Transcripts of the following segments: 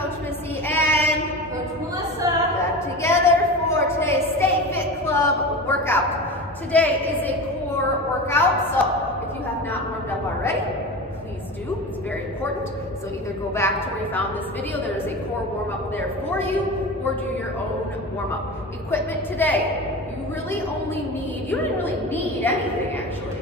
Coach Missy and Coach Melissa. Back together for today's Stay Fit Club workout. Today is a core workout, so if you have not warmed up already, please do. It's very important. So either go back to where you found this video, there's a core warm-up there for you, or do your own warm-up. Equipment today, you really only need, you don't even really need anything actually.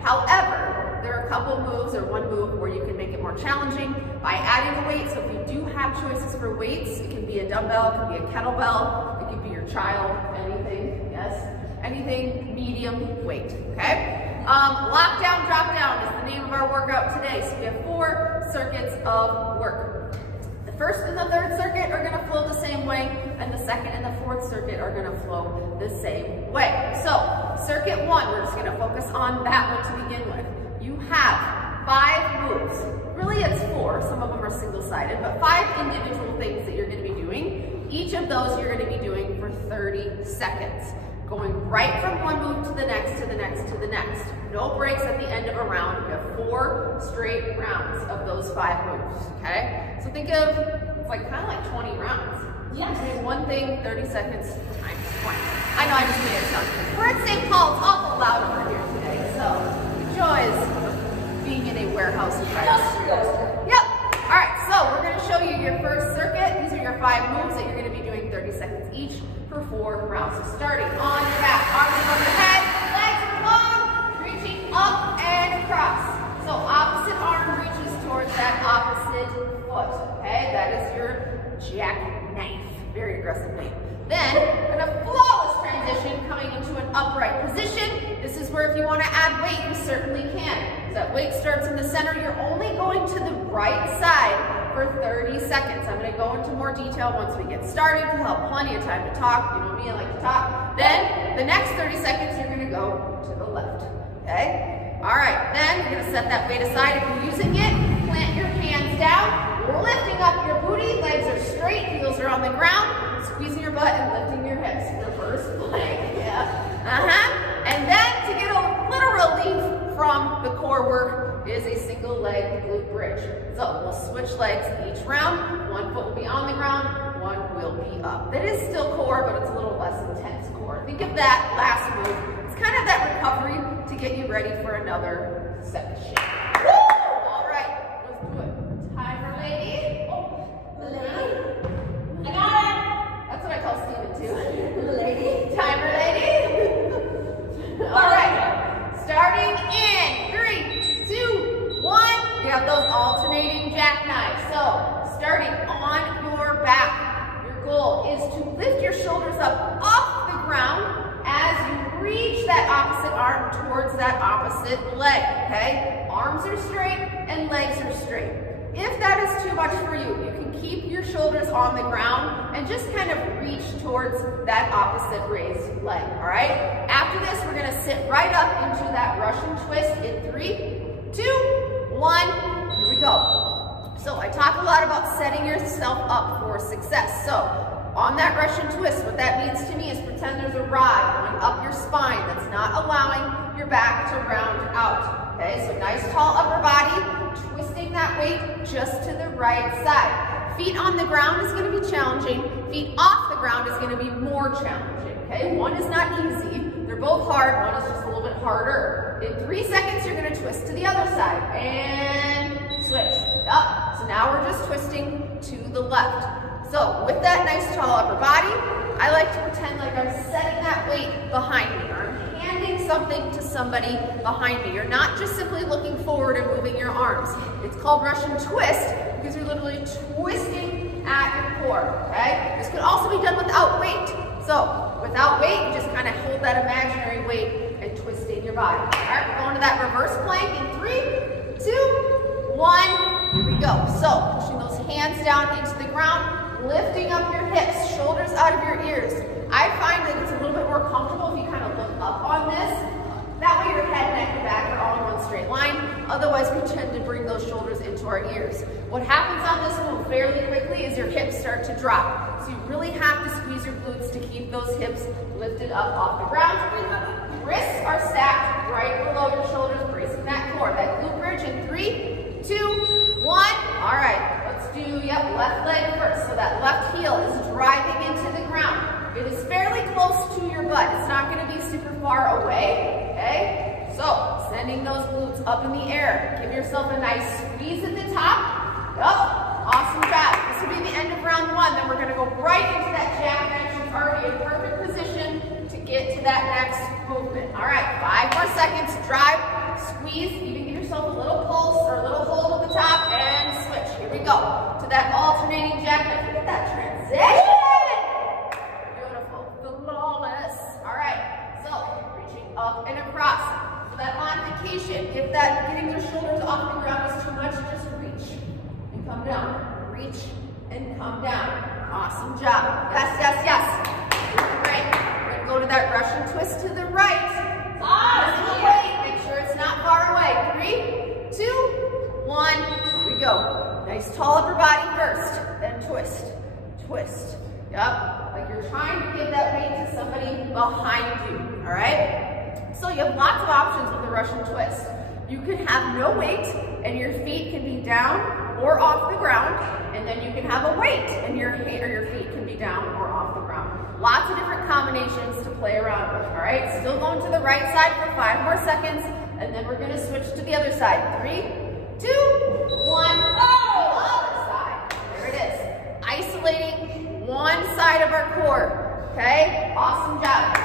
However, there are a couple moves or one move where you can make it more challenging by adding a weight. So if you do have choices for weights, it can be a dumbbell, it can be a kettlebell, it can be your child, anything, yes, anything medium weight, okay? Lockdown, drop down is the name of our workout today. So we have 4 circuits of work. The first and the third circuit are gonna flow the same way, and the second and the fourth circuit are gonna flow the same way. So, circuit 1, we're just gonna focus on that one to begin with. You have 5 moves. Really it's 4, some of them are single-sided, but 5 individual things that you're gonna be doing. Each of those you're gonna be doing for 30 seconds. Going right from one move to the next, to the next, to the next. No breaks at the end of a round. You have 4 straight rounds of those 5 moves, okay? So think of, it's like kind of like 20 rounds. Yes. I mean, one thing, 30 seconds times 20. I know I just made it sound good. We're at St. Paul, it's awful loud over here today, so the joys of being in a warehouse environment. Yep. All right, so we're gonna show you your first circuit. These are your 5 moves that you're gonna be doing 30 seconds each for 4 rounds. So starting on your back, arms above your head, legs are long, reaching up and across. So opposite arm reaches towards that opposite foot, okay? That is your jackknife, very aggressive name. Then, in a flawless transition, coming into an upright position. This is where if you want to add weight, you certainly can. So that weight starts in the center. You're only going to the right side for 30 seconds. I'm going to go into more detail once we get started. We'll have plenty of time to talk. You know me, I like to talk. Then, the next 30 seconds, you're going to go to the left, okay? All right, then you're going to set that weight aside. If you're using it, plant your hands down, lifting up your booty, legs are straight, heels are on the ground, squeezing your butt and lifting your hips. Reverse plank, yeah. And then to get a little relief from the core work is a single leg glute bridge. So we'll switch legs each round. One foot will be on the ground, one will be up. That is still core, but it's a little less intense core. Think of that last move. It's kind of that recovery to get you ready for another section. Woo! All right, let's do it. Timer, lady. Oh, the lady. I got it. That's what I call Steven too. The lady. Timer, lady. All right, starting in 3, 2, 1. You have those alternating jackknives. So, starting on your back. Your goal is to lift your shoulders up off the ground as you reach that opposite arm towards that opposite leg, okay? Arms are straight and legs are straight. If that is too much for you, you can keep your shoulders on the ground and just kind of reach towards that opposite raised leg, all right? After this, we're gonna sit right up into that Russian twist in 3, 2, 1, here we go. So I talk a lot about setting yourself up for success. So on that Russian twist, what that means to me is pretend there's a rod going up your spine that's not allowing your back to round out, okay? So nice tall upper body, twisting that weight just to the right side. Feet on the ground is gonna be challenging. Feet off the ground is gonna be more challenging, okay? One is not easy. They're both hard, one is just a little bit harder. In 3 seconds, you're gonna twist to the other side and switch. Up. So now we're just twisting to the left. So with that nice tall upper body, I like to pretend like I'm setting that weight behind me, or I'm handing something to somebody behind me. You're not just simply looking forward and moving your arms. It's called Russian twist because you're literally twisting at your core, okay? This could also be done without weight. So without weight, you just kind of hold that imaginary weight and twist in your body. All right, we're going to that reverse plank in 3, 2, 1. Here we go. So pushing those hands down into the ground, lifting up your hips, shoulders out of your ears. I find that it's a little bit more comfortable if you kind of look up on this. That way your head, neck, and back are all in one straight line. Otherwise, we tend to bring those shoulders into our ears. What happens on this move fairly quickly is your hips start to drop. So you really have to squeeze your glutes to keep those hips lifted up off the ground. Wrists are stacked right below your shoulders, bracing that core. That glute bridge in 3, 2, 1. All right, let's do, left leg close to your butt. It's not gonna be super far away, okay? So, sending those glutes up in the air. Give yourself a nice squeeze at the top. Yup, awesome job. This will be the end of round one. Then we're gonna go right into that jackknife. She's already in perfect position to get to that next movement. All right, 5 more seconds. Drive, squeeze, even give yourself a little pulse or a little hold at the top, and switch. Here we go to that alternating jackknife. Look at that transition. Beautiful, flawless. All right, so reaching up and across. So that modification, if that getting your shoulders off the ground is too much, just reach and come down. Reach and come down. Awesome job. Yes, yes, yes. Great. We're gonna go to that Russian twist to the right. Make sure it's not far away. 3, 2, 1. Here we go. Nice tall upper body first, then twist, twist. Yep, like you're trying to give that weight to somebody behind you, all right? So you have lots of options with the Russian twist. You can have no weight and your feet can be down or off the ground, and then you can have a weight and your feet can be down or off the ground. Lots of different combinations to play around with, all right? Still going to the right side for 5 more seconds, and then we're gonna switch to the other side. 3, 2, 1, oh! Other side. There it is. Isolating one side of our core, okay? Awesome job.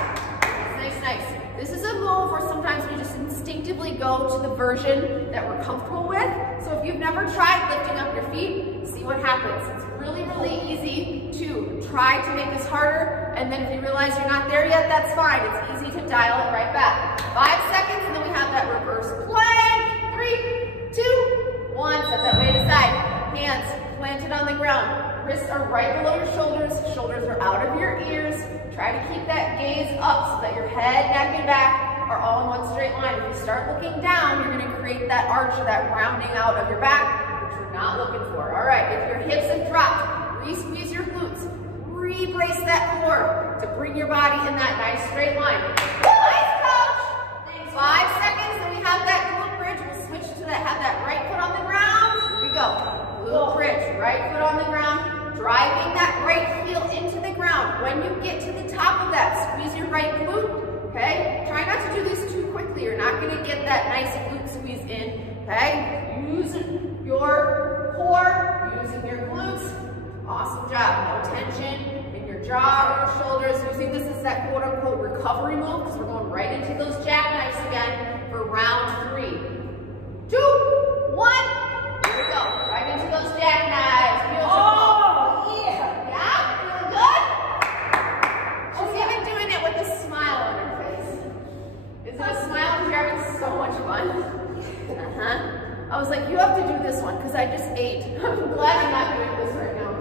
Nice, nice. This is a move where sometimes we just instinctively go to the version that we're comfortable with. So if you've never tried lifting up your feet, see what happens. It's really, really easy to try to make this harder, and then if you realize you're not there yet, that's fine. It's easy to dial it right back. 5 seconds, and then we have that reverse plank. 3, 2, 1. Set that weight aside. Hands planted on the ground. Wrists are right below your shoulders. Shoulders are out of your ears. Try to keep that gaze up so that your head, neck, and back are all in one straight line. If you start looking down, you're going to create that arch or that rounding out of your back, which you're not looking for. All right, if your hips have dropped, re-squeeze your glutes. Re-brace that core to bring your body in that nice straight line. Nice, coach. 5 seconds, and we have that glute bridge. We'll switch to that, have that right foot on the ground. Here we go. Glute bridge, right foot on the ground, driving that right heel into the ground. When you get to the top of that, squeeze your right glute, okay? Try not to do this too quickly. You're not gonna get that nice glute squeeze in, okay? Use your core, using your glutes. Awesome job. No tension in your jaw or your shoulders. Using this as that quote-unquote recovery move, because we're going right into those jackknives again for round 3, 2, 1. Here we go. Right into those jackknives. Beautiful. Oh, yeah. Yeah? Feeling good? She's even doing it with a smile on her face. Is it a smile because you're having so much fun? I was like, you have to do this one because I just ate. I'm glad I'm not doing this right now.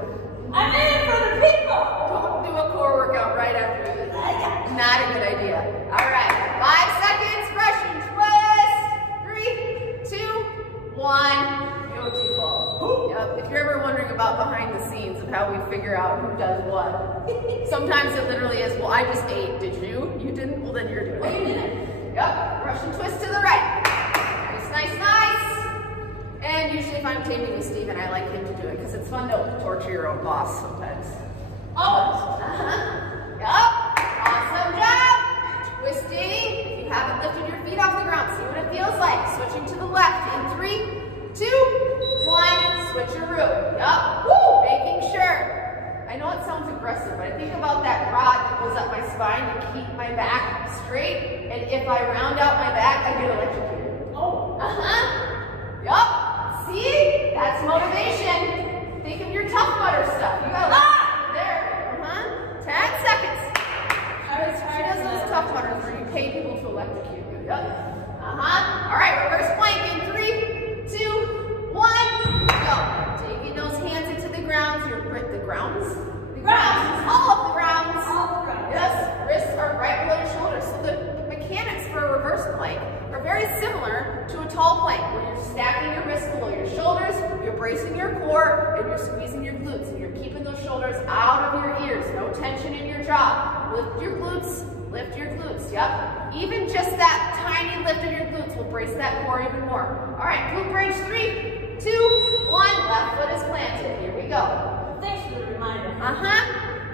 I'm in it for the people. Don't do a core workout right after you eat. Not a good idea. All right, 5 seconds, Russian twist. 3, 2, 1. Beautiful. Yep. If you're ever wondering about behind the scenes of how we figure out who does what, sometimes it literally is, well, I just ate. Did you? You didn't? Well, then you're doing it. Well, you didn't. Yep. Russian twist to the right. Nice, nice, nice. And usually if I'm taping with Steven, I like him to do it because it's fun to torture your own boss sometimes. Oh. Yep. Awesome job. Twisting. If you haven't lifted your feet off the ground, see what it feels like. Switching to the left in 3, 2, 1. Switcheroo. Yup. Woo. Making sure. I know it sounds aggressive, but I think about that rod that goes up my spine to keep my back straight. And if I round out my back, I get electrocuted. Oh. Yup. See? That's motivation. Think of your Tough Mudder stuff. You got there. 10 seconds. She does those Tough Mudders where you pay people to electrocute you. Yep. All right, reverse plank in 3, 2, 1. Go. Taking those hands into the grounds. The grounds? The grounds. All of the grounds. All of the grounds. Yes. Wrists are right below your shoulders. So the mechanics for a reverse plank are very similar to a tall plank, where you're stacking your wrists below your shoulders, you're bracing your core, and you're squeezing your glutes, and you're keeping those shoulders out of your ears. No tension in your jaw. Lift your glutes. Lift your glutes. Yep. Even just that tiny lift of your glutes will brace that core even more. All right, glute bridge. 3, 2, 1. Left foot is planted. Here we go. Thanks for the reminder.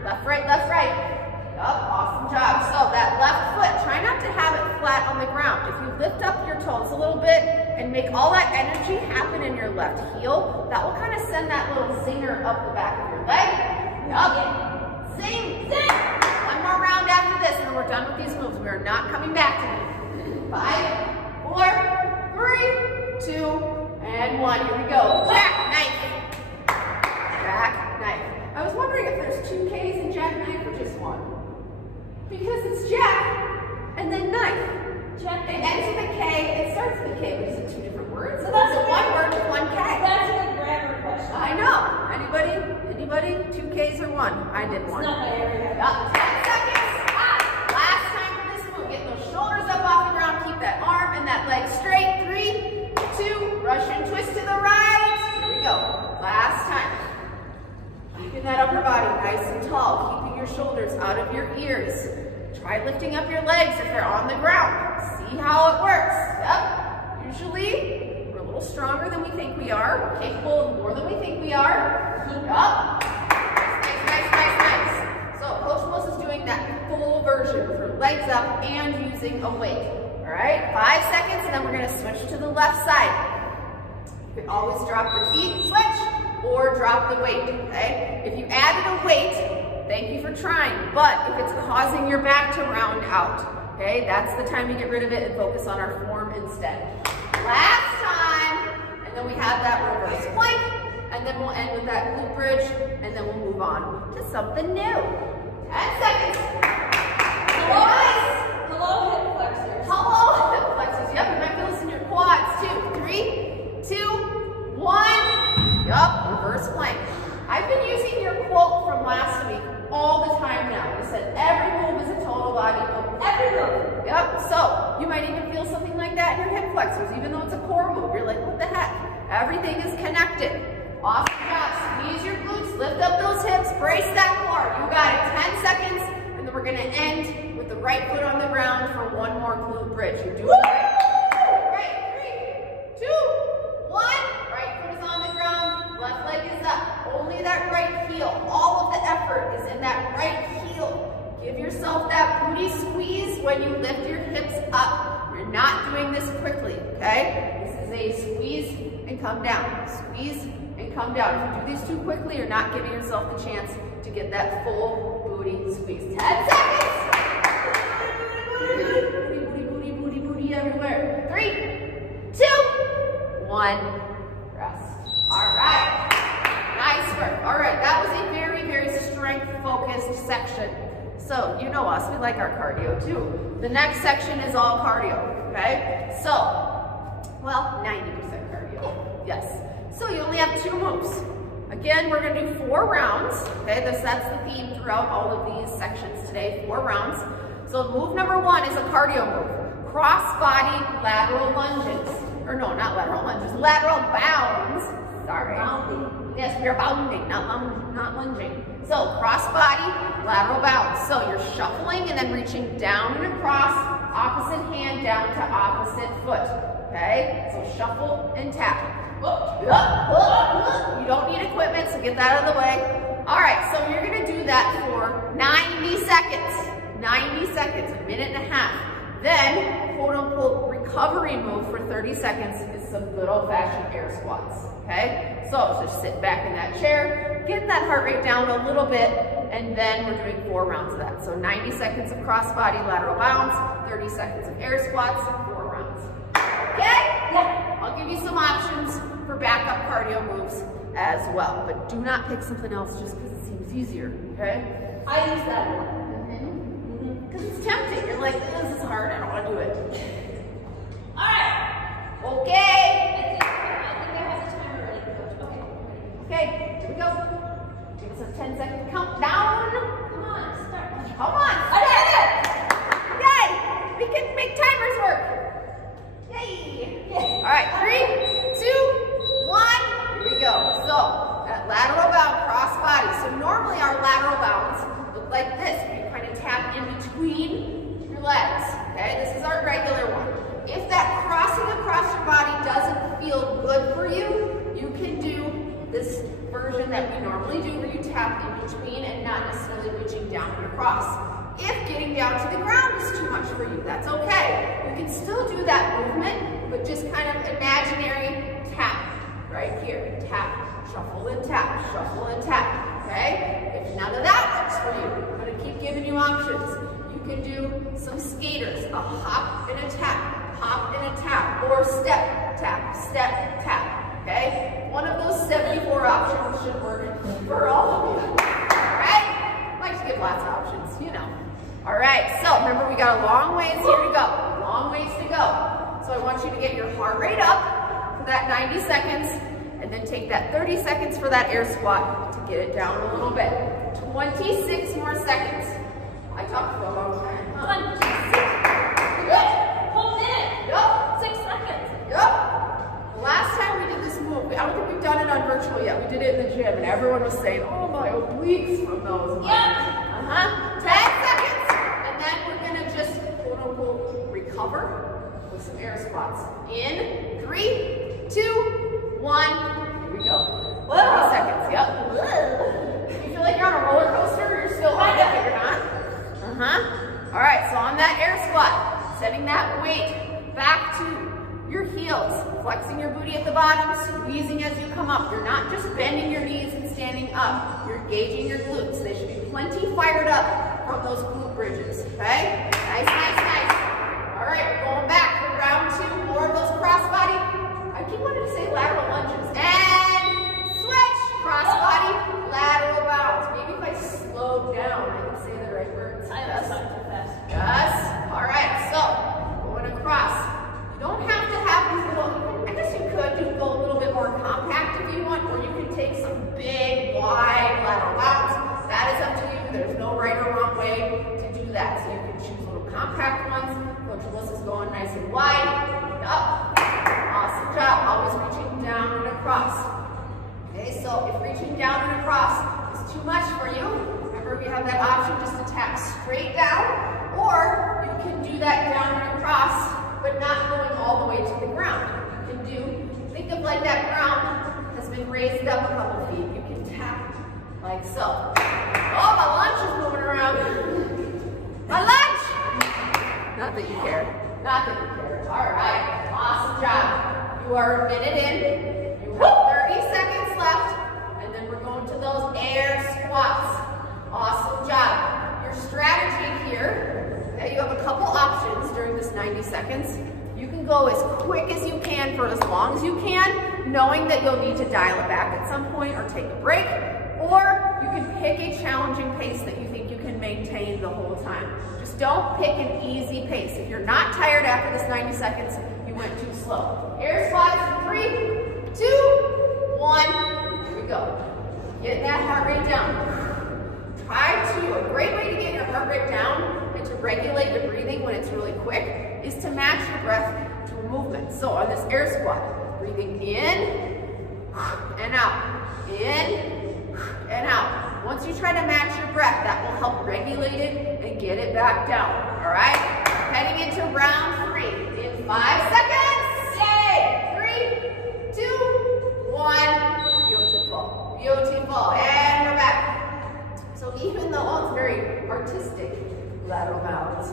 Left, right, left, right. Yup, awesome job. So that left foot, try not to have it flat on the ground. If you lift up your toes a little bit and make all that energy happen in your left heel, that will kind of send that little zinger up the back of your leg. Yup. Zing. Zing. One more round after this, and then we're done with these moves. We are not coming back to them. 5, 4, 3, 2, and 1. Here we go. Jackknife. Jackknife. I was wondering if there's 2 K's in jackknife or just 1. Because it's jack and then knife. Jack. It ends with a K. It starts with a K, but is it 2 different words? So that's one word with 1 K. That's a good grammar question. I know. Anybody? 2 K's or 1? I did 1. It's not my area. 10 seconds. Last time for this move. Get those shoulders up off the ground. Keep that arm and that leg straight. 3, 2, Russian twist to the right. Here we go. Last time. Keeping that upper body nice and tall. Keeping your shoulders out of your ears. Try lifting up your legs if they're on the ground. See how it works. Yep. Usually, we're a little stronger than we think we are. We're capable of more than we think we are. Yup. Nice. So Coach Melissa's doing that full version with her legs up and using a weight. All right, 5 seconds, and then we're gonna switch to the left side. You can always drop your feet, switch, or drop the weight, okay? If you added a weight, thank you for trying, but if it's causing your back to round out, okay, that's the time to get rid of it and focus on our form instead. Last time, and then we have that reverse plank, and then we'll end with that glute bridge, and then we'll move on to something new. 10 seconds. Hello, hip flexors. Hello, hip flexors. Yep, you might feel this in your quads too. 3, 2, 1. Yup, reverse plank. I've been using your quote from last week all the time now. You said every move is a total body move. Every move. Yep, so you might even feel something like that in your hip flexors, even though it's a core move. You're like, what the heck? Everything is connected. Awesome job. Squeeze your glutes, lift up those hips, brace that core. You got it. 10 seconds, and then we're gonna end with the right foot on the ground for one more glute bridge. You're doing great. Great. 3, 2, 1. Right foot is on the ground, left leg is up. Only that right heel. All of the effort is in that right heel. Give yourself that booty squeeze when you lift your hips up. You're not doing this quickly, okay? This is a squeeze and come down. Squeeze and come down. If you do these too quickly, you're not giving yourself the chance to get that full booty squeeze. 10 seconds. Booty everywhere. 3, 2, 1. Rest. All right. Nice work. All right. That was a very, very strength-focused section. So you know us. We like our cardio too. The next section is all cardio. Okay. So, well, 90% cardio. Yes. So you only have 2 moves. Again, we're going to do 4 rounds. Okay, that's the theme throughout all of these sections today, 4 rounds. So move number 1 is a cardio move. Cross-body lateral lunges. Or no, not lateral lunges, lateral bounds. Sorry. Bounding. Yes, we are bounding, not lunging. So cross-body lateral bounds. So you're shuffling and then reaching down and across, opposite hand down to opposite foot. Okay, so shuffle and tap. You don't need equipment, so get that out of the way. All right, so you're gonna do that for 90 seconds. 90 seconds, a minute and a half. Then, quote unquote, recovery move for 30 seconds is some good old fashioned air squats, okay? So just sit back in that chair, get that heart rate down a little bit, and then we're doing 4 rounds of that. So 90 seconds of cross-body lateral bounds, 30 seconds of air squats, 4 rounds. Okay? Yeah. I'll give you some options for backup cardio moves as well, but do not pick something else just because it seems easier, okay? I use that one. Because it's tempting. You're like, this is hard, I don't want to do it. All right. Okay. I think I have the timer ready, Coach. Okay. Okay, here we go. Give us a 10-second countdown. Come on, start. Come on, I did it! Yay! We can make timers work. Yay! All right, 3, 2, 1. Here we go. So that lateral bound, cross body. So normally our lateral bounds look like this. You kind of tap in between your legs. Okay, this is our regular one. If that crossing across your body doesn't feel good for you, you can do this version that we normally do where you tap in between and not necessarily reaching down and across. If getting down to the ground is too much for you, that's okay. You can still do that movement, but just kind of imaginary tap right here. Tap, shuffle and tap, shuffle and tap, okay? If none of that works for you, I'm gonna keep giving you options. You can do some skaters, a hop and a tap, or step, tap, okay? One of those 74 options should work for all of you, all right? I like to give lots of options, you know. All right, so remember we got a long ways here to go, long ways to go. So I want you to get your heart rate up for that 90 seconds, and then take that 30 seconds for that air squat to get it down a little bit. 26 more seconds. I talked for a long time. 26. Good. Whole minute. Yep. 6 seconds. Yep. The last time we did this move, I don't think we've done it on virtual yet. We did it in the gym, and everyone was saying, "Oh, my obliques from those." Yeah. 10 seconds, and then we're gonna just quote unquote recover with some air squats. In 3, 2, 1. Here we go. 30 seconds. Yep. You feel like you're on a roller coaster, or you're still on it, but you're not? All right, so on that air squat, setting that weight back to your heels, flexing your booty at the bottom, squeezing as you come up. You're not just bending your knees and standing up. You're engaging your glutes. They should be plenty fired up from those glute bridges, okay? Nice, nice, nice. All right, we're going back for round 2. More of those crossbody. I keep wanting to say lateral lunges. And switch. Crossbody, lateral bounce. Maybe if I slowed down, I can say the right words. Yes. Yes. All right, so going across. You don't have to have these little, I guess you could go a little bit more compact if you want, or you can take some big, wide lateral bounce. That is up to you. There's no right or wrong way to do that. So you can choose little compact ones. Coach Melissa's going nice and wide. Up. Awesome job. Always reaching down and across. Okay, so if reaching down and across is too much for you, remember we have that option just to tap straight down, or you can do that down and across, but not going all the way to the ground. You can do, think of like that ground has been raised up a couple feet. You can tap like so. Oh, my lunch is moving around. My lunch! Not that you care. Not that you care. All right, awesome job. You are a minute in. You have 30 seconds left, and then we're going to those air squats. Awesome job. Your strategy here, okay, you have a couple options during this 90 seconds. You can go as quick as you can for as long as you can, knowing that you'll need to dial it back at some point or take a break, or you can pick a challenging pace that you think you can maintain the whole time. Just don't pick an easy pace. If you're not tired after this 90 seconds, you went too slow. Air squats in 3, 2, 1. Here we go. Getting that heart rate down. A great way to get your heart rate down and to regulate your breathing when it's really quick is to match your breath to a movement. So on this air squat, breathing in and out, in and out. Once you try to match your breath, that will help regulate it and get it back down, all right? Heading into round 3 in 5 seconds. Yay! 3, 2, 1. Beautiful, beautiful, and we're back. So even though it's very artistic lateral bounce,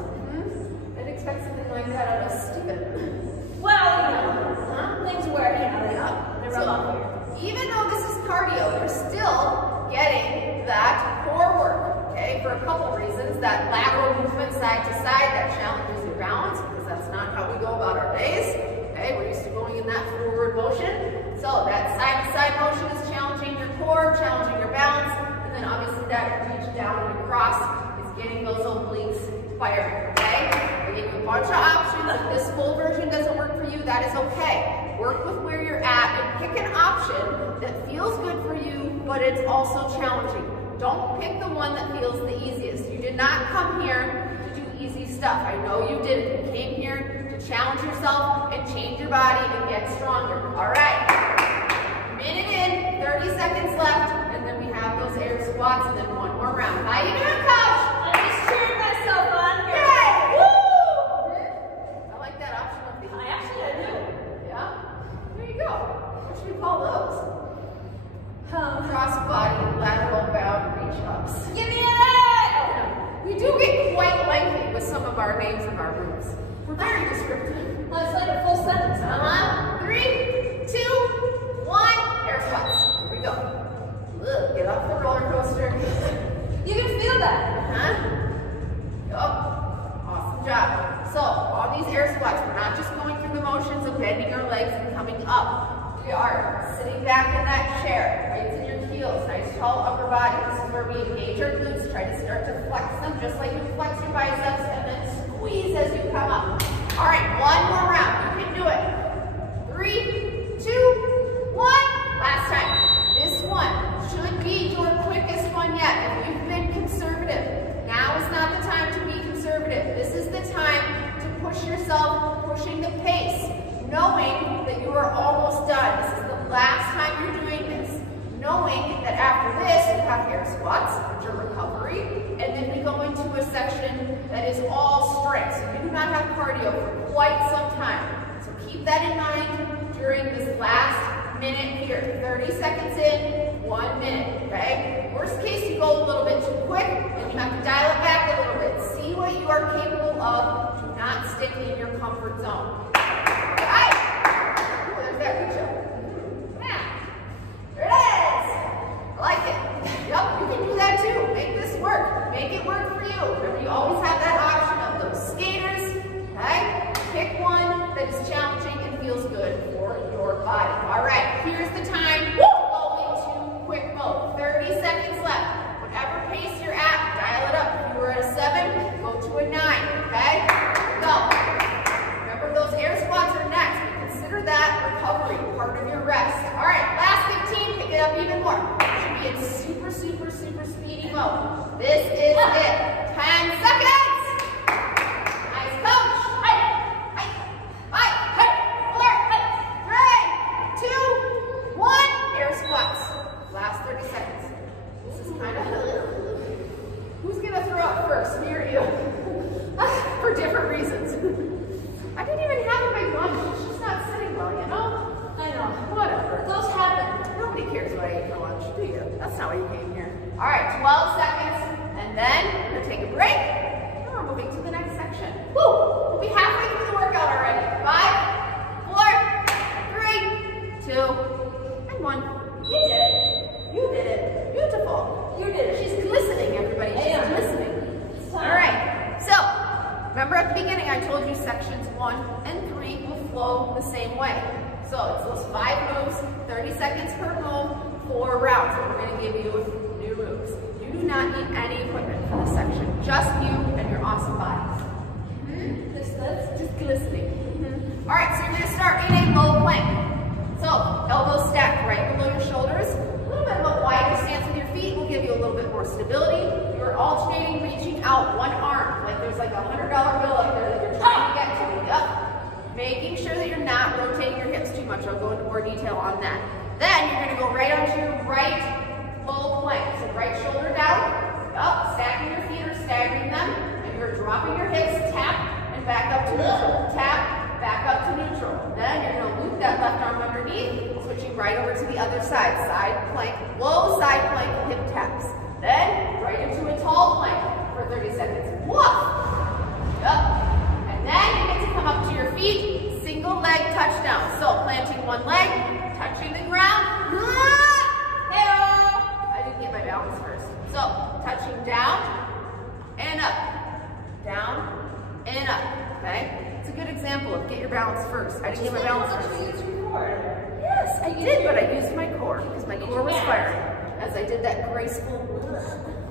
I'd expect something like that out of Stephen. Well, you know, things work, they rub off here. Even though this is cardio, you're still getting that core work, okay? For a couple reasons. That lateral movement side to side, that challenges your balance, because that's not how we go about our days, okay? We're used to going in that forward motion. So that side to side motion is challenging your core, challenging your balance. And then obviously that reach down and across is getting those obliques fired, okay? I gave you a bunch of options. If this full version doesn't work for you, that is okay. Work with where you're at and pick an option that feels good for you, but it's also challenging. Don't pick the one that feels the easiest. You did not come here to do easy stuff. I know you didn't. You came here to challenge yourself and change your body and get stronger. All right. Minute in, 30 seconds left. And then we have those air squats, and then one more round. How you doing, Coach? I'm just cheering myself on here. Yay! Woo! I like that option of the I do. Yeah? There you go. What should we call those? Cross body, lateral bound reach ups. Give me an A! We do get quite Get off the roller coaster. You can feel that. Yup. Awesome job. So, all these air squats, we're not just going through the motions of bending our legs and coming up. We are sitting back in that chair, right in your heels, nice tall upper body. This is where we engage our glutes, try to start to flex them just like you flex your biceps, and then squeeze as you come up. All right, one more round. You can do it. 3, 2, 1. Last time. This one should be your quickest one yet. If you've been conservative, now is not the time to be conservative. This is the time to push yourself, pushing the pace, knowing that you are almost done. This is the last time you're doing this. Knowing that after this, you have air squats, which are recovery, and then we go into a section that is all strength. So you do not have cardio for quite some time. So keep that in mind during this last minute here. 30 seconds in, 1 minute, okay? Worst case, you go a little bit too quick, and you have to dial it back a little bit. See what you are capable of. Do not stick in your comfort zone. All right. Ooh, there's that reach up. Yeah. There it is. I like it. Yep, you can do that too. Make this work. Make it work for you. Remember, you always have that option of those skaters, okay? Pick one that is challenging and feels good for your body. All right, here's the time. Go into quick mode. 30 seconds left. Whatever pace you're at, dial it up. If you were at a 7, go to a 9, okay? Go. Remember, those air squats are next. Consider that recovery, part of your rest. All right, last 15, pick it up even more. You should be in super, super, super speedy mode. This is it. 10 seconds. Nice, coach. 2, 1, air squats. Last 30 seconds. This is kind of, who's gonna throw up first, me or you? For different reasons. I didn't even have a big lunch. It's just not sitting well, you know? I know. Whatever. Those happen. Nobody cares what I ate for lunch, do you? That's not why you came here. All right, 12 seconds, and then we're gonna take a break, and we're moving to the next section. Woo! We'll be halfway through the workout already. 5, 4, 3, 2, and 1. You did it. You did it. Beautiful. You did it. She's glistening, everybody. She's glistening. All right. So, remember at the beginning I told you sections 1 and 3 will flow the same way. So it's those 5 moves, 30 seconds per move, 4 rounds. And we're going to give you new moves. You do not need any equipment for this section. Just you and your awesome bodies. Just glistening. All right, so you're going to start in a low plank. So, elbows stacked right below your shoulders. A little bit of a wider stance with your feet will give you a little bit more stability. You're alternating, reaching out one arm, like there's like a $100 bill up there that you're trying to get to. Yep. Making sure that you're not rotating your hips too much. I'll go into more detail on that. Then you're going to go right onto your right low plank. So right shoulder down, up, stacking your feet or staggering them, and you're dropping your hips, tap, and back up to neutral. Tap, back up to neutral. Then you're going to loop that left arm underneath, switching right over to the other side. Side plank, low side plank, hip taps. Then right into a tall plank for 30 seconds. Woof! Up. And then you get to come up to your feet, single leg touchdown. So planting one leg, touching the ground. I didn't get my balance first. So touching down and up. Down and up. Okay? It's a good example of get your balance first. I didn't get my balance first. Yes, I did, but I used my core because my core was firing as I did that graceful.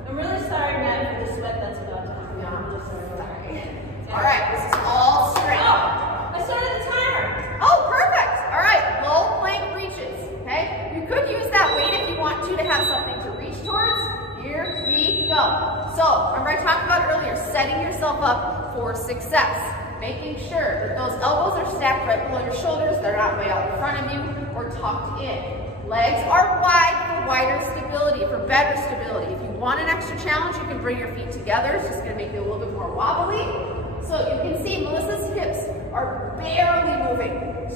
I'm really sorry, Matt, for the sweat that's about to happen. No, I'm just sorry. All right, this is all strength. Oh, I started the timer. Oh, perfect. All right, low plank reaches. Okay, you could use that weight if you want to have something to reach towards. Here we go. So remember I talked about earlier, setting yourself up for success. Making sure that those elbows are stacked right below your shoulders. They're not way out in front of you or tucked in. Legs are wide for wider stability, for better stability. If you want an extra challenge, you can bring your feet together. It's just going to make you a little bit more wobbly. So you can see Melissa's hips are barely moving.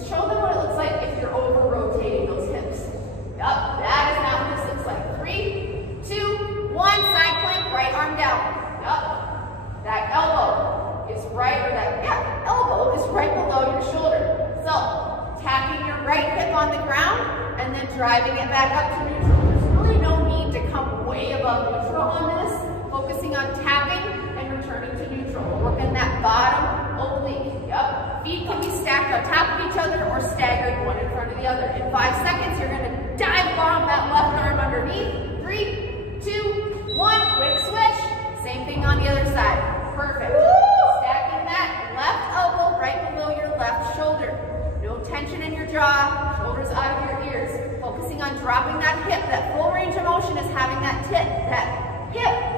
Show them what it looks like if you're over-rotating those hips. Yup, that is not what this looks like. 3, 2, 1, side plank, right arm down. Yup, that elbow is right, or that, elbow is right below your shoulder. So, tapping your right hip on the ground, and then driving it back up to neutral. There's really no need having that hip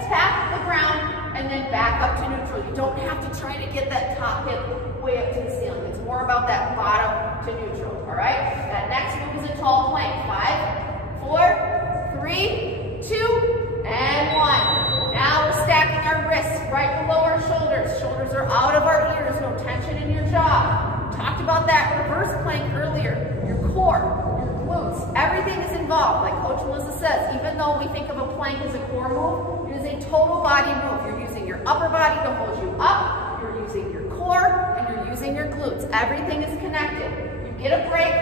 tap the ground and then back up to neutral. You don't have to try to get that top hip way up to the ceiling. It's more about that bottom to neutral, all right? That next move is a tall plank. 5, 4, 3, 2, and 1. Now we're stacking our wrists right below our shoulders. Shoulders are out of our ears, no tension in your jaw. We talked about that reverse plank earlier. Your core, your glutes, everything is involved. Like Coach Melissa says, even though we think of a plank as a core move, it is a total body move. You're using your upper body to hold you up, you're using your core, and you're using your glutes. Everything is connected. You get a break.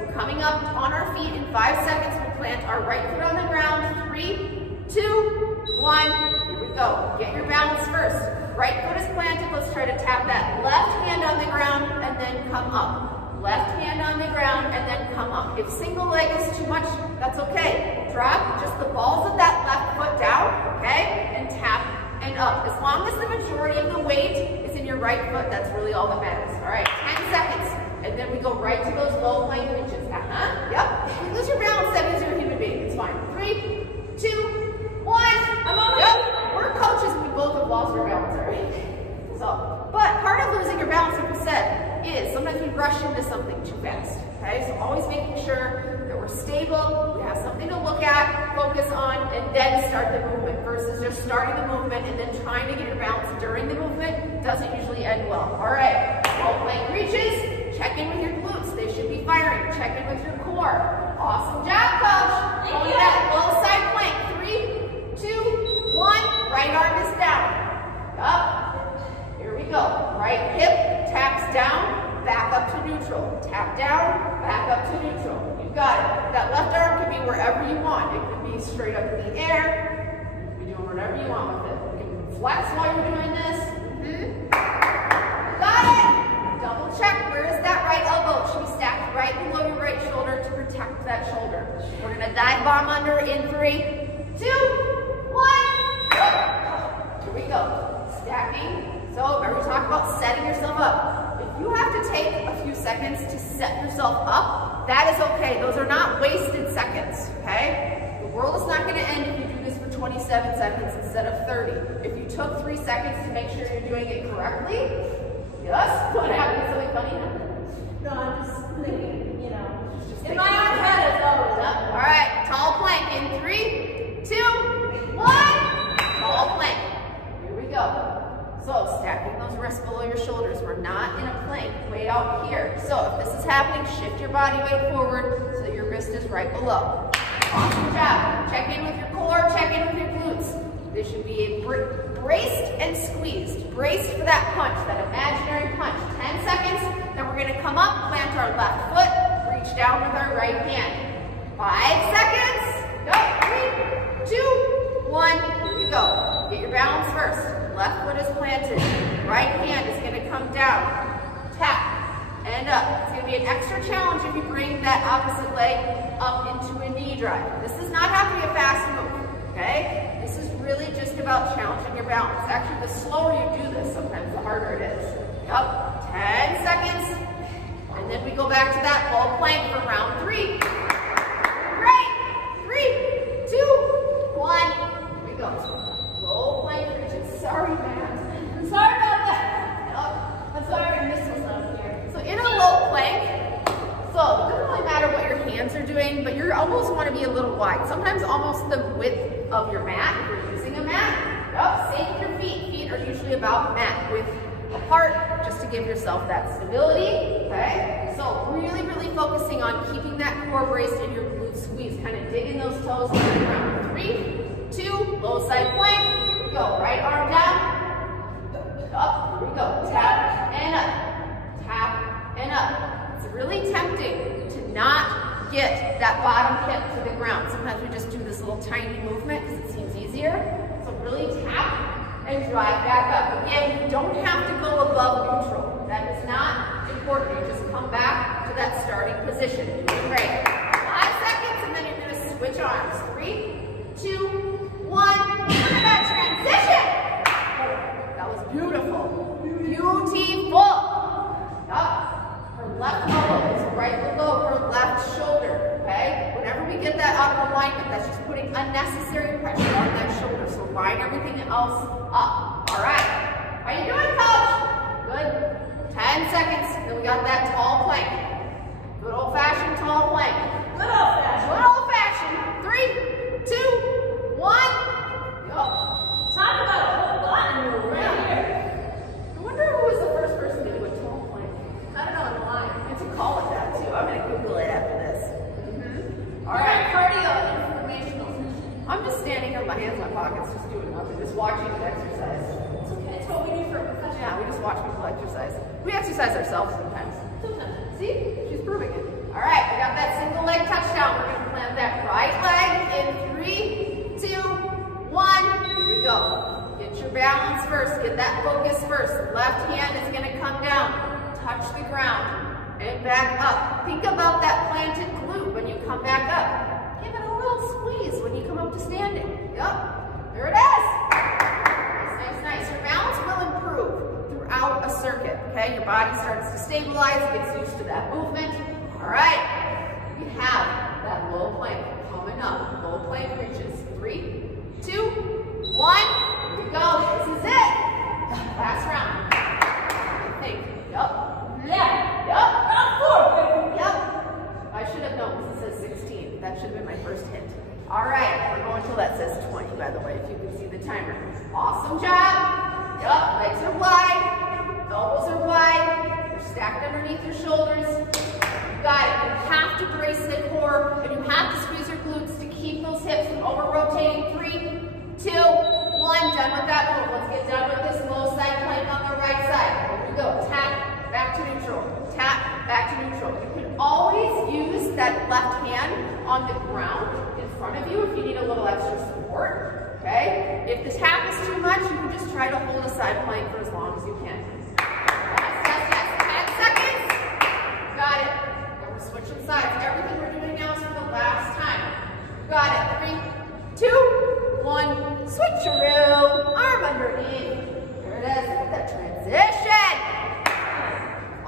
We're coming up on our feet in 5 seconds. We'll plant our right foot on the ground. 3, 2, 1. Here we go. Get your balance first. Right foot is planted. Let's try to tap that left hand on the ground and then come up. Left hand on the ground and then come up. If single leg is too much, that's okay. Drop just the balls of that left foot down, okay? And tap and up. As long as the majority of the weight is in your right foot, that's really all that matters. All right, 10 seconds. And then we go right to those low plank reaches. Yep. If you lose your balance, that means you're a human being. It's fine. 3, 2, 1. I'm on. Yep. We're coaches and we both have lost our balance already. So, but part of losing your balance, like we said, is sometimes we rush into something too fast. Okay, so always making sure that we're stable, we have something to look at, focus on, and then start the movement versus just starting the movement and then trying to get your balance during the movement doesn't usually end well. All right, low plank reaches, check in with your glutes. They should be firing. Check in with your core. Awesome job, coach. Going to that low side plank. 3, 2, 1. Right arm is down. Up. Here we go. Right hip taps down, back up to neutral. Tap down, back up to neutral. You've got it. That left arm can be wherever you want. It can be straight up in the air. You can be doing whatever you want with it. You can flex while you're doing this. Got it. Double check. Where is that right elbow? It should be stacked right below your right shoulder to protect that shoulder. We're going to dive bomb under in 3, 2, 1. Here we go. Stacking. So remember we talked about setting yourself up. If you have to take a few seconds to set yourself up, that is okay. Those are not wasted seconds, okay? The world is not going to end if you do this for 27 seconds instead of 30. If you took 3 seconds to make sure you're doing it correctly, yes? What happened? Something funny happened? No, I'm just thinking, you know. In my own head, it's always up. All right, tall plank in 3, 2, 1. Tall plank. Here we go. So stacking those wrists below your shoulders. We're not in a plank, way out here. So if this is happening, shift your body weight forward so that your wrist is right below. Awesome job. Check in with your core, check in with your glutes. This should be a braced and squeezed. Braced for that punch, that imaginary punch. 10 seconds, then we're gonna come up, plant our left foot, reach down with our right hand. 5 seconds. Go. 3, 2, 1. Here we go. Get your balance first. Left foot is planted. Right hand is going to come down. Tap and up. It's going to be an extra challenge if you bring that opposite leg up into a knee drive. This does not have to be a fast move, okay? This is really just about challenging your balance. Actually, the slower you do this, sometimes the harder it is. Yep. 10 seconds. And then we go back to that low plank for round 3. Great. 3, 2, 1. Here we go. Low plank reaches. Sorry, man. I'm sorry about that. Oh, I'm sorry your miss was not here. So in a low plank, so it doesn't really matter what your hands are doing, but your elbows want to be a little wide. Sometimes almost the width of your mat if you're using a mat. Yep, same with your feet. Feet are usually about mat width apart just to give yourself that stability. Okay? So really, really focusing on keeping that core braced and your glutes squeezed. Kind of digging those toes into the ground. 3, 2, low side plank. Go, right arm down, up, here we go, tap and up, tap and up. It's really tempting to not get that bottom hip to the ground. Sometimes we just do this little tiny movement because it seems easier. So really tap and drive back up. Again, you don't have to go above neutral. That is not important. You just come back to that starting position. Doing great. 5 seconds and then you're going to switch arms. 3, 2, 1. Look at that transition. That was beautiful. Beautiful. Up. Her left elbow is right below her left shoulder. Okay? Whenever we get that out of alignment, that's just putting unnecessary pressure on that shoulder. So line everything else up. All right. How you doing, coach? Good. 10 seconds. Then we got that tall plank. Good old-fashioned tall plank. Good old-fashioned. Good old-fashioned. 3, 2, 1. Go. Talk about a whole lot of move right here. I wonder who was the first person to do a tall plank. I don't know in the line. It's a call it that too. I'm going to Google it after this. All All right. right, cardio informational. I'm just standing here with my hands in my pockets, just doing nothing, just watching it exercise. It's okay. It's what we do for a professional. Yeah, we just watch people exercise. We exercise ourselves sometimes. See? She's proving it. All right, we got that single leg touchdown. We're going to plant that right leg in 3, 2, 1. Here we go. Get your balance first. Get that focus first. Left hand is going to come down. Touch the ground. And back up. Think about that planted glute when you come back up. Give it a little squeeze when you come up to standing. Yep. There it is. Nice, nice, nice. Your balance will improve throughout a circuit, okay? Your body starts to stabilize, gets used to that movement. All right. We have that low plank coming up. Low plank reaches. 3, 2, 1. Here we go. This is it. Last round. I think. Yep. Yeah. Yep. Round 4. Yep. I should have known because it says 16. That should have been my first hint. All right. We're going till that says 20, by the way, if you can see the timer. Awesome job. Yep. Legs are wide. Elbows are wide. You're stacked underneath your shoulders. You got it. You have to brace the core and you have to squeeze your glutes to keep those hips from over-rotating. 3, 2, 1. Done with that move. Let's get done with this low side plank on the right side. Here we go. Tap. Back to neutral, tap, back to neutral. You can always use that left hand on the ground in front of you if you need a little extra support, okay? If the tap is too much, you can just try to hold a side plank for as long as you can. Yes, yes, yes, 10 seconds. Got it. Now we're switching sides. Everything we're doing now is for the last time. Got it. 3, 2, 1. Switcheroo. Arm underneath. There it is. Look at that transition.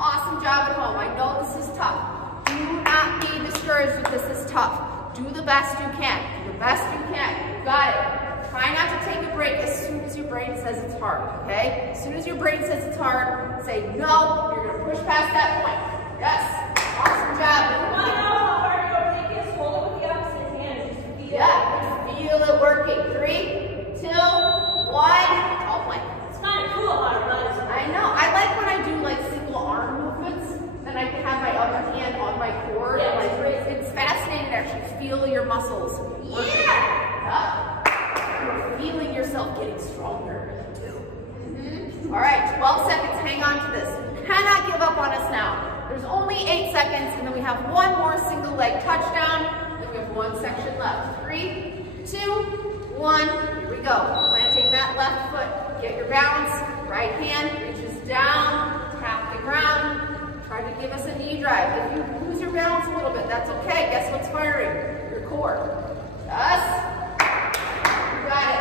Awesome job at home. I know this is tough. Do not be discouraged if this is tough. Do the best you can. Do the best you can. You got it. Try not to take a break as soon as your brain says it's hard, okay? As soon as your brain says it's hard, say no. You're going to push past that point. Yes. Awesome job. Come on now, how hard you're going to make this. Hold it with the opposite hand. Just feel it. Yeah. Feel it working. 3, 2, 1. Tall plank. It's kind of cool how your body's. I know. I like when I do like single arm movements, then I can have my other hand on my core. Yeah, and, it's great. it's fascinating to actually feel your muscles working. Yeah. You're feeling yourself getting stronger too. All right, 12 seconds. Hang on to this. You cannot give up on us now. There's only 8 seconds, and then we have one more single leg touchdown. Then we have one section left. 3, 2, 1. Here we go. Planting that left foot. Get your balance. Right hand reaches down, tap the ground. Try to give us a knee drive. If you lose your balance a little bit, that's okay. Guess what's firing? Your core. Yes. You got it.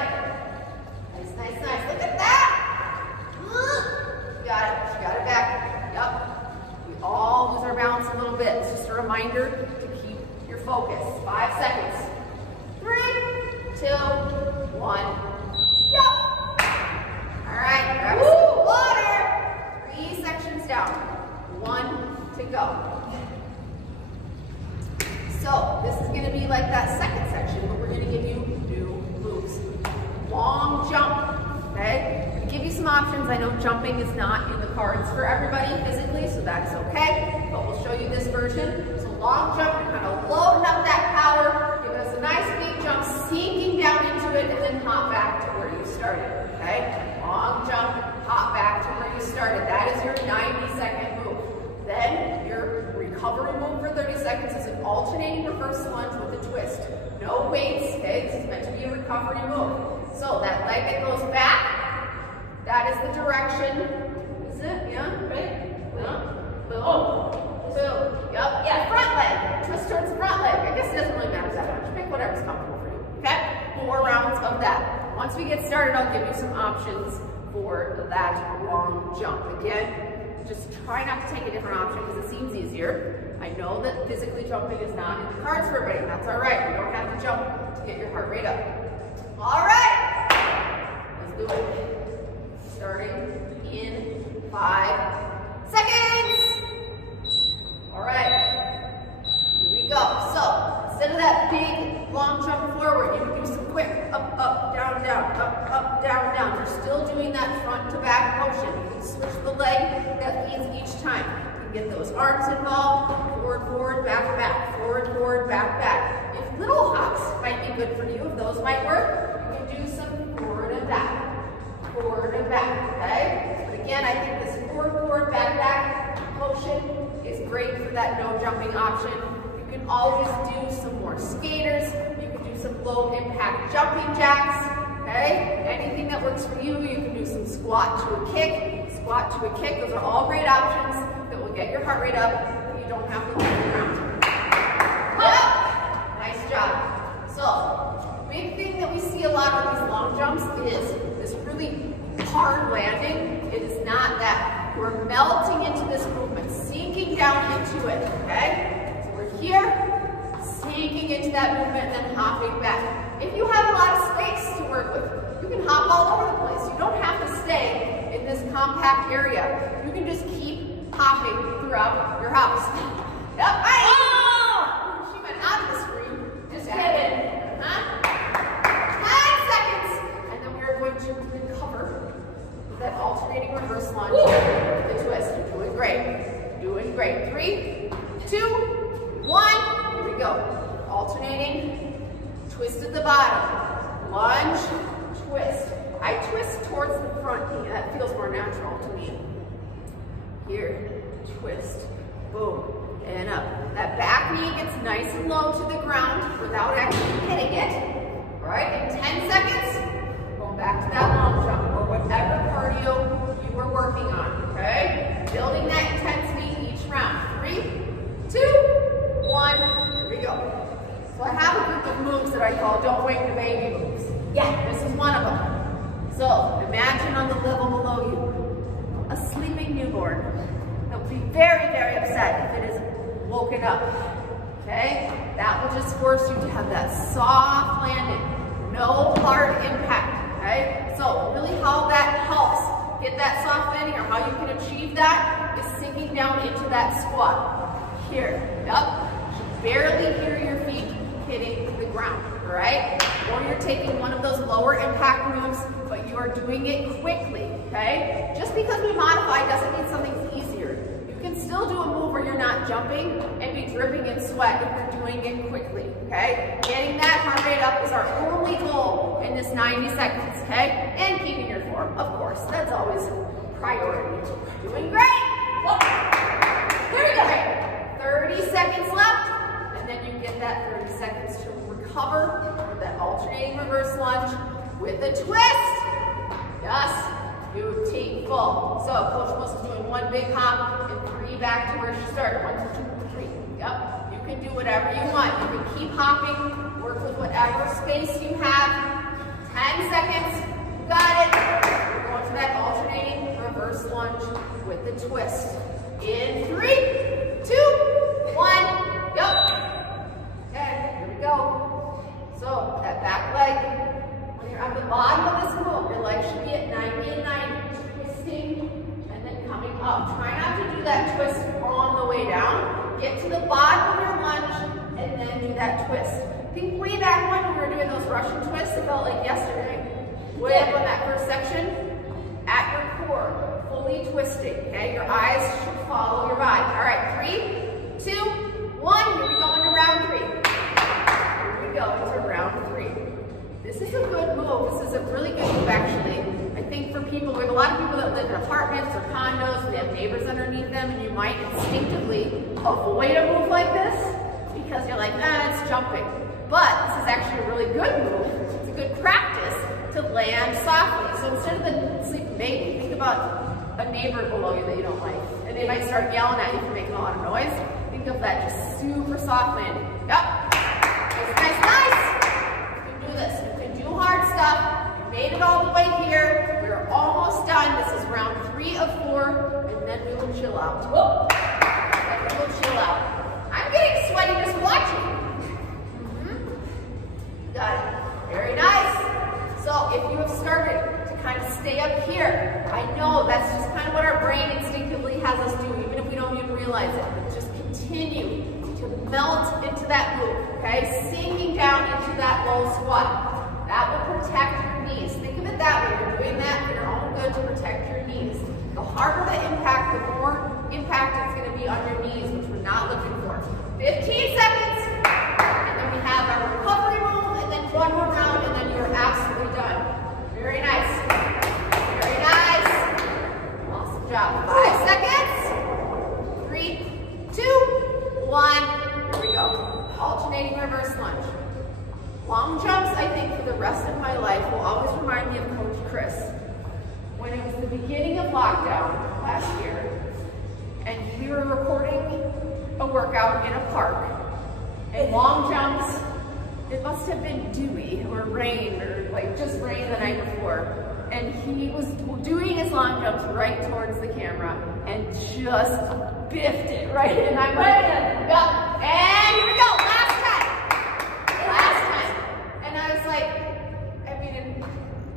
Nice, nice, nice. Look at that. You got it. You got it back. Yep. We all lose our balance a little bit. It's just a reminder to keep your focus. 5 seconds. 3, 2, 1. Yep. All right, grab some water. 3 sections down. 1 to go. So this is going to be like that second section, but we're going to give you new moves. Long jump, okay? I'm going to give you some options. I know jumping is not in the cards for everybody physically, so that's okay, but we'll show you this version. So long jump, you're kind of loading up that power, give us a nice big jump, sinking down into it, and then hop back to where you started, okay? Long jump, hop back to where you started. That is your 90-second move. Then your recovery move for 30 seconds is an alternating reverse lunge with a twist. No weights, okay? This is meant to be a recovery move. So that leg that goes back, that is the direction. Is it? Yeah? Right? Boom. Boom. Boom. Yep. Yeah, front leg. Twist towards the front leg. I guess it doesn't really matter that much. Pick whatever's comfortable for you. Okay? 4 rounds of that. Once we get started, I'll give you some options for that long jump. Again, just try not to take a different option because it seems easier. I know that physically jumping is not in the cards for everybody. That's all right. You don't have to jump to get your heart rate up. down, down, up, down, down. You're still doing that front to back motion. You can switch the leg that leads each time. You can get those arms involved, forward, forward, back, back, forward, forward, back, back. If little hops might be good for you, if those might work, you can do some forward and back, okay? But again, I think this forward, forward, back, back motion is great for that no jumping option. You can always do some more skaters. You can do some low impact jumping jacks, okay? Anything that works for you. You can do some squat to a kick, squat to a kick. Those are all great options that will get your heart rate up. You don't have to leave the ground. Nice job. So, big thing that we see a lot on these long jumps is this really hard landing. It is not that. We're melting into this movement, sinking down into it, okay? So we're here, sinking into that movement, and then hopping back. If you have a lot of space to work with, you can hop all over the place. You don't have to stay in this compact area. You can just keep hopping throughout your house. Yep. Oh! She went out of the screen. Just kidding. 10 seconds. And then we are going to recover with that alternating reverse lunge with the twist. You're doing great. Doing great. 3, 2, 1. Here we go. Alternating. Twist at the bottom. Lunge. Twist. I twist towards the front knee. That feels more natural to me. Here. Twist. Boom. And up. That back knee gets nice and low to the ground without actually hitting it. All right, in 10 seconds, going back to that long jump or whatever cardio you were working on, okay? Building that intensity each round. 3, 2, 1, here we go. So I have a group of moves that I call don't wake the baby moves. Yeah, this is one of them. So imagine on the level below you, a sleeping newborn. They'll be very, very upset if it is woken up, okay? That will just force you to have that soft landing, no hard impact, okay? So really how that helps get that soft landing or how you can achieve that is sinking down into that squat. Here, yep. You should barely hear your feet hitting the ground, all right? Or you're taking one of those lower impact moves, but you are doing it quickly, okay? Just because we modify doesn't mean something's easier. You can still do a move where you're not jumping and be dripping in sweat if you're doing it quickly, okay? Getting that heart rate up is our only goal in this 90 seconds, okay? And keeping your form, of course. That's always priority. Doing great! Very good. 30 seconds left, and then you get that 30 seconds to recover with that alternating reverse lunge with a twist. Yes. Beautiful. So Coach Melissa is doing one big hop and 3 back to where she started. 1, 2, 3. Yep. You can do whatever you want. You can keep hopping, work with whatever space you have. 10 seconds. You got it. We're going to that alternating reverse lunge with the twist. In 3, 2, 1. Yep. Okay, here we go. So that back leg. On the bottom of this move, your leg should be at 90 and 90, twisting and then coming up. Try not to do that twist on the way down. Get to the bottom of your lunge and then do that twist. I think way back when we were doing those Russian twists, it felt like yesterday. Way up on that first section, at your core, fully twisting, okay? Your eyes should follow your body. All right, 3, 2, 1, here we go into round 3. Here we go into round 3. This is a good move. This is a really good move, actually. I think for people, we have a lot of people that live in apartments or condos, and they have neighbors underneath them, and you might instinctively avoid a move like this because you're like, it's jumping. But this is actually a really good move. It's a good practice to land softly. So instead of the sleeping baby, think about a neighbor below you that you don't like, and they might start yelling at you for making a lot of noise. Think of that just super soft landing. Yep. Nice, nice, nice. You can do this. Hard stuff. We made it all the way here. We're almost done. This is round 3 of 4, and then we will chill out. And we will chill out. I'm getting sweaty just watching. Got it. Very nice. So if you have started to kind of stay up here, I know that's just kind of what our brain instinctively has us do, even if we don't even realize it. But just continue to melt into that move, okay? Sinking down into that low squat. That will protect your knees. Think of it that way. You're doing that for your own good to protect your knees. The harder the impact, the more impact it's going to be on your knees, which we're not looking for. 15 seconds. And then we have our recovery move, and then one more round, and then you're absolutely done. Very nice. Very nice. Awesome job. 5 seconds. 3, 2, 1. Here we go. Alternating reverse lunge. Long jumps, I think, for the rest of my life will always remind me of Coach Chris. When it was the beginning of lockdown last year, and we were recording a workout in a park, and long jumps, it must have been dewy or rain, or like just rain the night before, and he was doing his long jumps right towards the camera, and just biffed it, right? And I'm like, yeah, and here we go, last time. And I was like, I mean,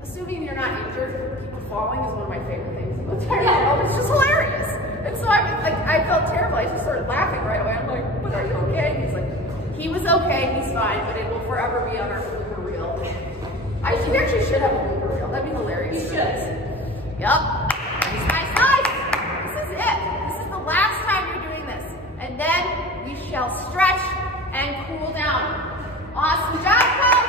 assuming you're not injured, people falling is one of my favorite things in the entire world. It's just hilarious. And so I felt terrible. I just started laughing right away. I'm like, but are you okay? And he's like, he was okay, he's fine, but it will forever be on our blooper reel. We actually should have a blooper reel. That'd be hilarious. We should. Yep. Nice, nice. This is it. This is the last time you're doing this. And then we shall stretch and cool down. Awesome job, coach.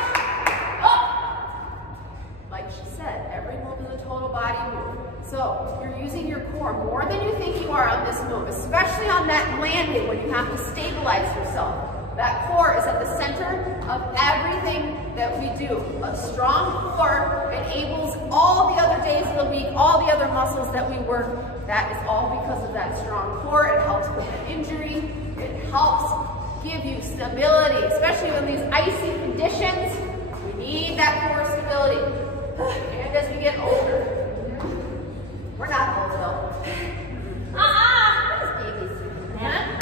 Like she said, every move is a total body move. So you're using your core more than you think you are on this move, especially on that landing when you have to stabilize yourself. That core is at the center of everything that we do. A strong core enables all the other days of the week, all the other muscles that we work. That is all because of that strong core. It helps prevent injury. It helps give you stability, especially in these icy conditions. We need that core stability. And as we get older, we're not old though. We're babies. Yeah.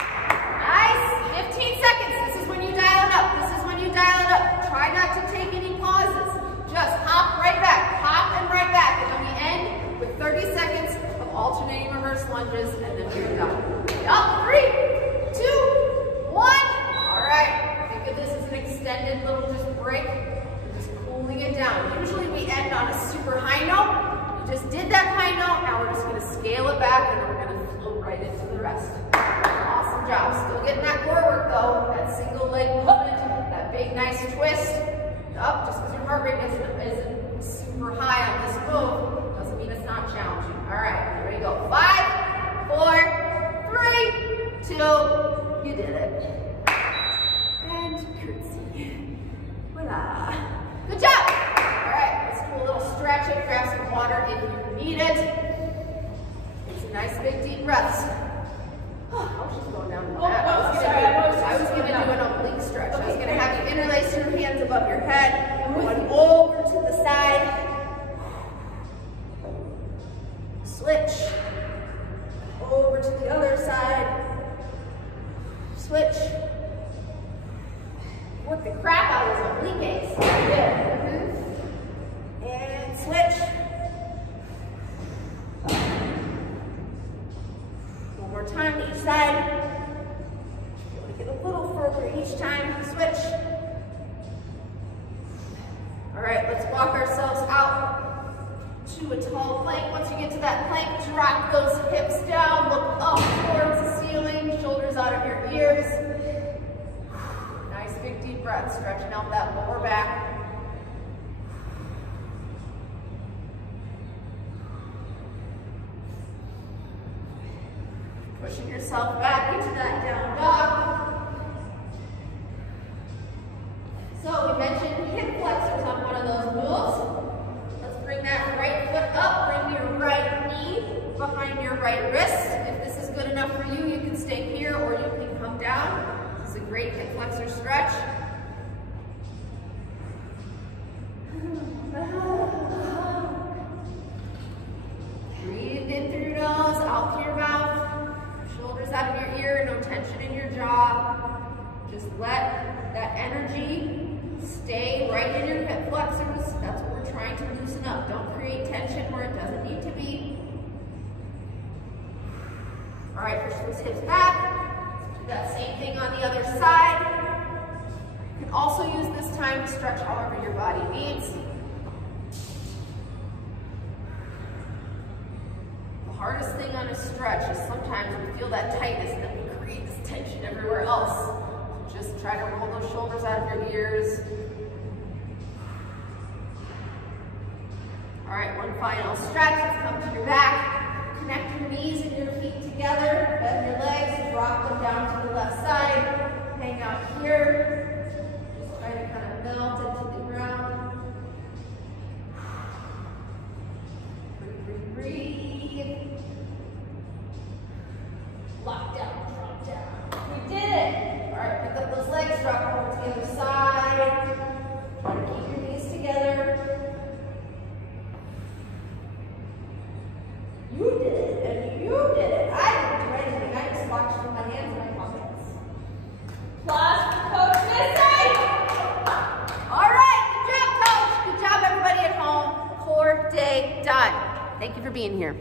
Nice. 15 seconds. This is when you dial it up. This is when you dial it up. Try not to take any pauses. Just hop right back. Hop and right back. And then we end with 30 seconds of alternating reverse lunges, and then we're done. Up. 3, 2, 1. All right. Think of this as an extended little just break. We're just cooling it down. Usually we end on a super high note. We just did that high note. Now we're just going to scale it back, and then we're going to flow right into the rest. Awesome job. Still getting that core work though. That single leg movement. That big nice twist. Up. Just because your heart rate isn't super high on this move doesn't mean it's not challenging. All right. Here we go. 5, 4, 3, 2. You did it. And curtsy. Voila. Good job. All right, let's do a little stretching. Grab some water if you need it. Take some nice big deep breaths. I was just going down the mat. I was going to do an oblique stretch. I was going to have you interlace your hands above your head, going over to the side. Switch. Over to the other side. Switch. Work the crap out of those obliques. Good. And switch. One more time to each side. You want to get a little further each time. Switch. All right, let's walk ourselves out to a tall plank. Once you get to that plank, drop those hips down. Look up towards the ceiling. Shoulders out of your ears. Nice big deep breath, stretching out that lower back. Pushing yourself back into that down dog. So we mentioned hip flexors on one of those moves. Let's bring that right foot up, bring your right knee behind your right wrist. If this is good enough for you, you can stay here or you can come down. This is a great hip flexor stretch. Breathe in through your nose, out through your mouth. Shoulders out of your ear, no tension in your jaw. Just let that energy stay right in your hip flexors. That's what we're trying to loosen up. Don't create tension where it doesn't need to be. All right, push those hips back. Do that same thing on the other side. You can also use this time to stretch however your body needs. hardest thing on a stretch is sometimes we feel that tightness and then we create this tension everywhere else. So just try to roll those shoulders out of your ears. All right, one final stretch. Let's come to your back. Connect your knees and your feet together. Bend your legs, drop them down to the left side. Hang out here. Just try to kind of melt into the ground. Breathe, breathe. Lock down, drop down. We did it. All right, pick up those legs, drop them over to the other side. Try to keep your knees together. You did it, and you did it. I didn't do anything. I just watched with my hands in my pockets. Applause for Coach Missy. All right, good job, Coach. Good job, everybody at home. Core day done. Thank you for being here.